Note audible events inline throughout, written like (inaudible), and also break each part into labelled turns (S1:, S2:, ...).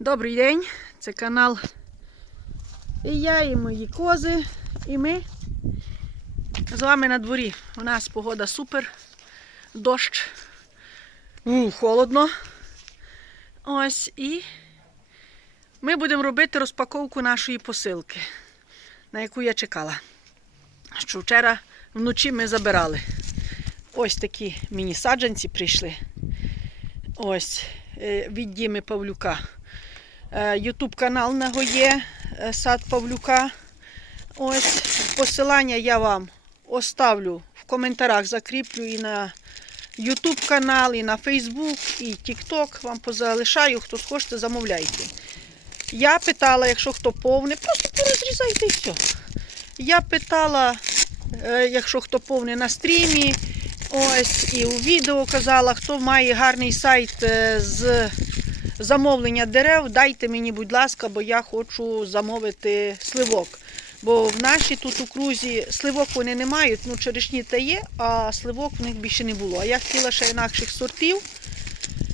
S1: Добрий день, це канал і я, і мої кози, і ми з вами на дворі. У нас погода супер, дощ, у, холодно. Ось і ми будемо робити розпаковку нашої посилки, на яку я чекала. Що вчора вночі ми забирали. Ось такі міні-саджанці прийшли. Ось е, від Діми Павлюка. Ютуб канал нього є е, сад Павлюка. Ось посилання я вам оставлю в коментарях, закріплю і на Ютуб канал, і на Фейсбук, і Тікток вам позалишаю. Хто схочете, замовляйте. Я питала, якщо хто повний, просто порозрізайте і все. Я питала, е, якщо хто повний на стрімі, ось і у відео казала, хто має гарний сайт е, з замовлення дерев, дайте мені, будь ласка, бо я хочу замовити сливок. Бо в нашій тут окрузі сливок вони не мають, ну черешні та є, а сливок в них більше не було. А я хотіла ще інакших сортів.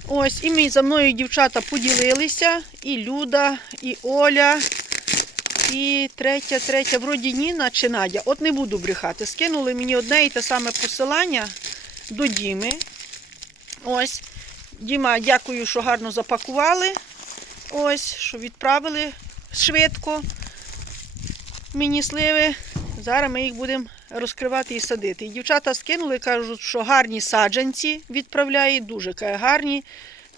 S1: Ось, і ми за мною дівчата поділилися, і Люда, і Оля, і третя, третя, вроді Ніна чи Надя. От не буду брехати. Скинули мені одне і те саме посилання до Діми. Ось. Діма, дякую, що гарно запакували. Ось, що відправили швидко. Мені сливи. Зараз ми їх будемо розкривати і садити. Дівчата скинули, кажуть, що гарні саджанці відправляють, дуже гарні.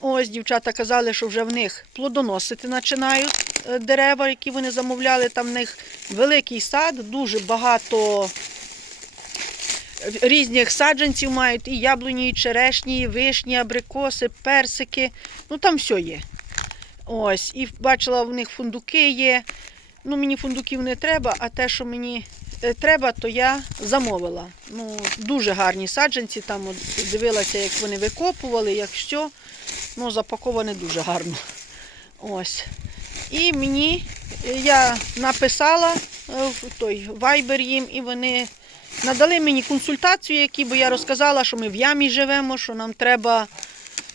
S1: Ось дівчата казали, що вже в них плодоносити починають е, дерева, які вони замовляли. Там в них великий сад, дуже багато різних саджанців мають. І яблуні, і черешні, і вишні, абрикоси, персики. Ну там все є. Ось. І бачила, в них фундуки є. Ну, мені фундуків не треба, а те, що мені е, треба, то я замовила. Ну, дуже гарні саджанці. Там от дивилася, як вони викопували, як що. Ну, запаковане дуже гарно. Ось. І мені е, я написала е, в той вайбер їм, і вони надали мені консультацію, які, бо я розказала, що ми в ямі живемо, що нам треба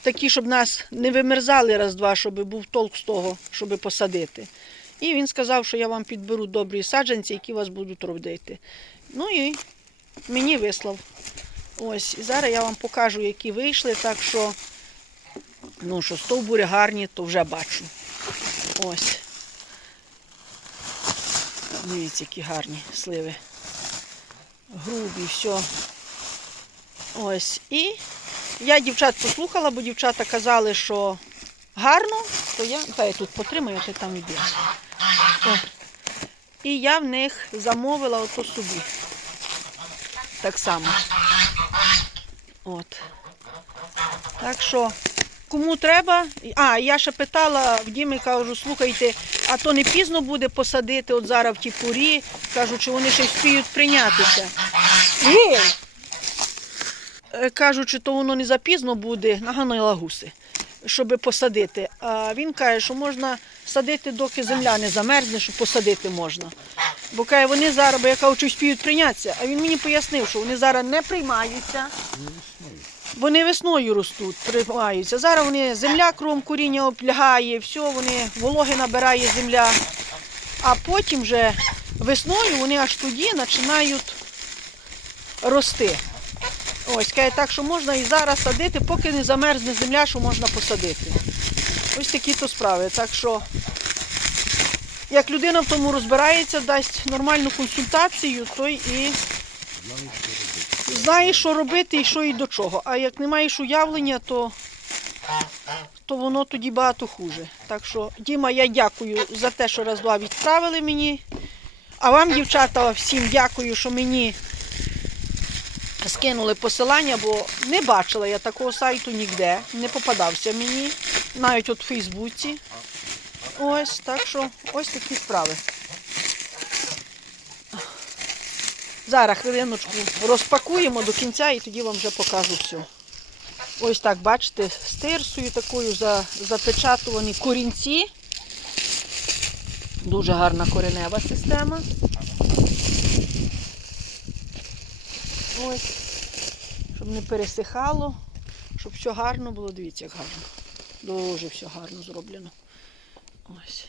S1: такі, щоб нас не вимерзали раз-два, щоб був толк з того, щоб посадити. І він сказав, що я вам підберу добрі саджанці, які вас будуть родити. Ну і мені вислав. Ось, і зараз я вам покажу, які вийшли, так що, ну, що стовбури гарні, то вже бачу. Ось. Дивіться, які гарні сливи. Грубі, все. Ось. І я дівчат послухала, бо дівчата казали, що гарно, то я, та я тут потримаю, а ти там іди. О. І я в них замовила ото собі. Так само. От. Так що, кому треба. А, я ще питала в Дімі, кажу, слухайте, а то не пізно буде посадити от зараз в ті порі. Кажу, чи вони ще вспіють прийнятися. Ей! Е, Кажуть, чи то воно не запізно буде, наганила гуси, щоб посадити. А він каже, що можна садити, доки земля не замерзне, що посадити можна. Бо каже, вони зараз, бо я кажу, чи вспіють прийнятися. А він мені пояснив, що вони зараз не приймаються. Вони весною ростуть, приймаються. Зараз вони земля кром коріння облягає, все, вони вологи набирає земля. А потім вже весною вони аж тоді починають рости. Ось, так що можна і зараз садити, поки не замерзне земля, що можна посадити. Ось такі то справи. Так що, як людина в тому розбирається, дасть нормальну консультацію, то і знає, що робити і що і до чого. А як не маєш уявлення, то, то воно тоді багато хуже. Так що, Діма, я дякую за те, що раз-два відправили мені. А вам, дівчата, всім дякую, що мені скинули посилання, бо не бачила я такого сайту ніде, не попадався мені, навіть от у Фейсбуці. Ось, так що ось такі справи. Зараз хвилиночку розпакуємо до кінця і тоді вам вже покажу все. Ось так, бачите, з тирсою такою запечатувані корінці. Дуже гарна коренева система. Ось, щоб не пересихало, щоб все гарно було. Дивіться, як гарно. Дуже все гарно зроблено. Ось.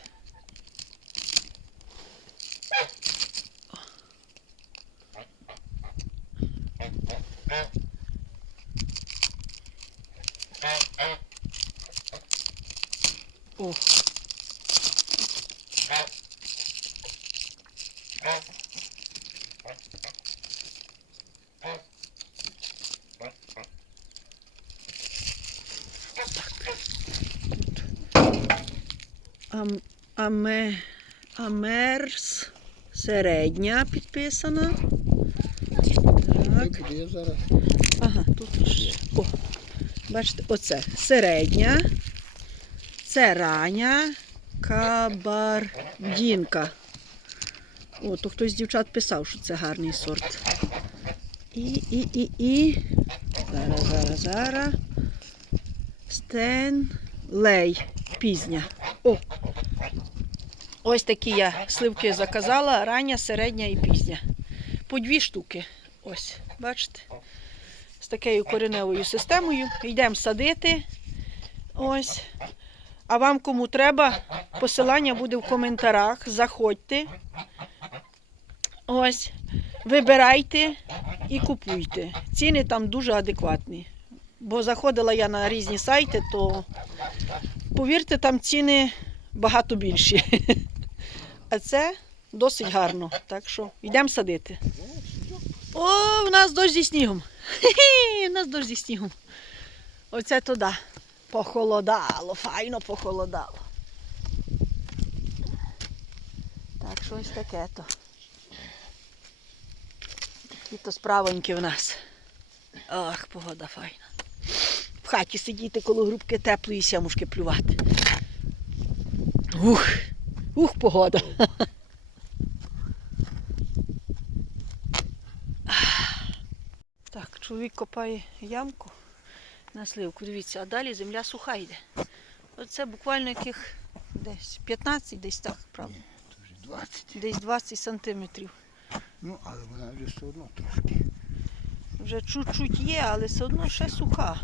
S1: О. Ам, аме, Амерс середня підписана. Так. Ага, тут. О, бачите, оце середня, це рання, кабардінка. О, то хтось з дівчат писав, що це гарний сорт. І, і, і, і. Зараз, зараз, зараз. Стенлей. Пізня. О! Ось такі я сливки заказала, рання, середня і пізня. По дві штуки. Ось, бачите? З такою кореневою системою. Йдемо садити. Ось. А вам кому треба, посилання буде в коментарях. Заходьте. Ось. Вибирайте і купуйте. Ціни там дуже адекватні. Бо заходила я на різні сайти, то повірте, там ціни багато більші. (laughs) А це досить гарно. Так що йдемо садити. О, в нас дощ зі снігом. Хі-хі, у нас дощ зі снігом. Оце туди. Похолодало, файно похолодало. Так, що ось таке то. Такі то справоньки в нас. Ох, погода файна. В хаті сидіти коло грубки теплої сямушки плювати. Ух, ух, погода. Так, чоловік копає ямку на сливку. Дивіться, а далі земля суха йде. Оце буквально яких десь 15, десь так, правда.
S2: Вже 20.
S1: Десь 20 сантиметрів.
S2: Ну, але вона вже все одно трошки.
S1: Вже чуть-чуть є, але все одно ще суха.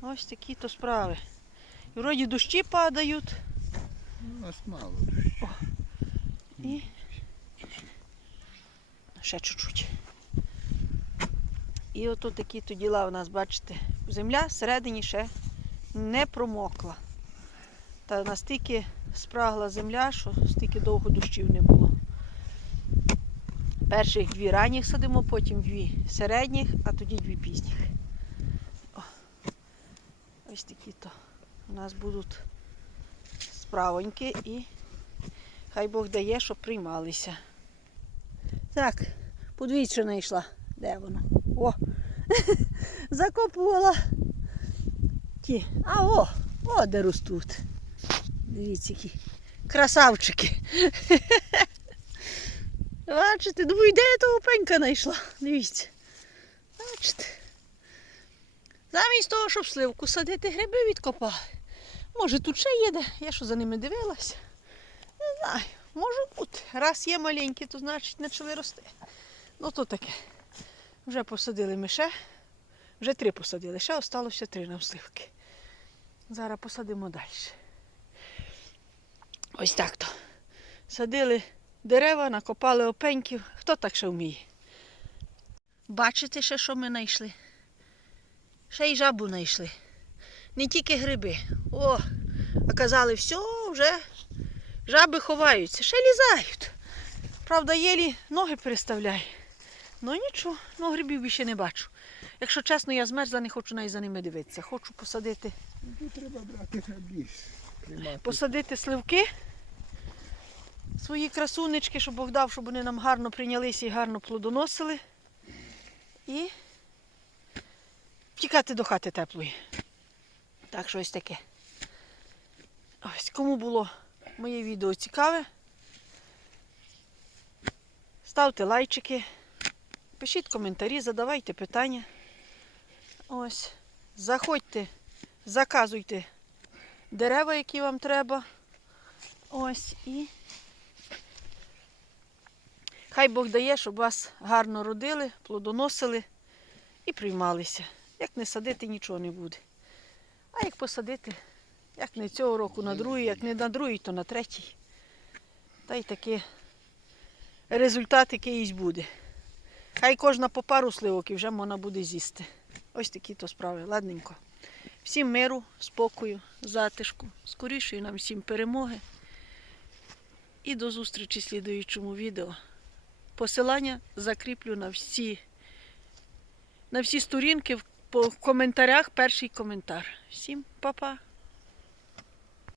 S1: Ось такі то справи. І вроді дощі падають.
S2: Ну, У нас мало дощу.
S1: І ще чуть-чуть. І ото такі то діла у нас, бачите, земля всередині ще не промокла. Та настільки спрагла земля, що стільки довго дощів не було. Перших дві ранніх садимо, потім дві середніх, а тоді дві пізніх. О, ось такі то у нас будуть справоньки і хай Бог дає, щоб приймалися. Так, подивіться, що знайшла. Де воно? О! (laughs) Закопувала. Ті. А о! О, де ростуть. Дивіться, які красавчики. (laughs) Бачите, думаю, де я того пенька знайшла. Дивіться. Бачите. Замість того, щоб сливку садити, гриби відкопали. Може тут ще є де, я що за ними дивилася. Не знаю, може бути. Раз є маленькі, то значить почали рости. Ну то таке. Вже посадили ми ще. Вже три посадили, ще осталося три нам сливки. Зараз посадимо далі. Ось так то. Садили дерева, накопали опеньків. Хто так ще вміє? Бачите ще, що ми знайшли? Ще й жабу знайшли. Не тільки гриби. О, а казали, все, вже жаби ховаються, ще лізають. Правда, єлі ноги переставляє. Ну нічого, ну грибів більше не бачу. Якщо чесно, я змерзла, не хочу навіть за ними дивитися. Хочу посадити,
S2: Ну, Тут треба брати грабліс.
S1: Посадити сливки, свої красунечки, щоб Бог дав, щоб вони нам гарно прийнялися і гарно плодоносили. І втікати до хати теплої. Так, щось таке. Ось кому було моє відео цікаве. Ставте лайчики, пишіть коментарі, задавайте питання. Ось. Заходьте, заказуйте дерева, які вам треба. Ось і хай Бог дає, щоб вас гарно родили, плодоносили і приймалися. Як не садити, нічого не буде. А як посадити, Як не цього року на другий, як не на другий, то на третій. Та й таки результат якийсь буде. Хай кожна по пару сливок і вже можна буде з'їсти. Ось такі то справи, ладненько. Всім миру, спокою, затишку, скорішої нам всім перемоги. І до зустрічі в слідуючому відео. Посилання закріплю на всі, на всі сторінки по- коментарях. Перший коментар. Всім па-па!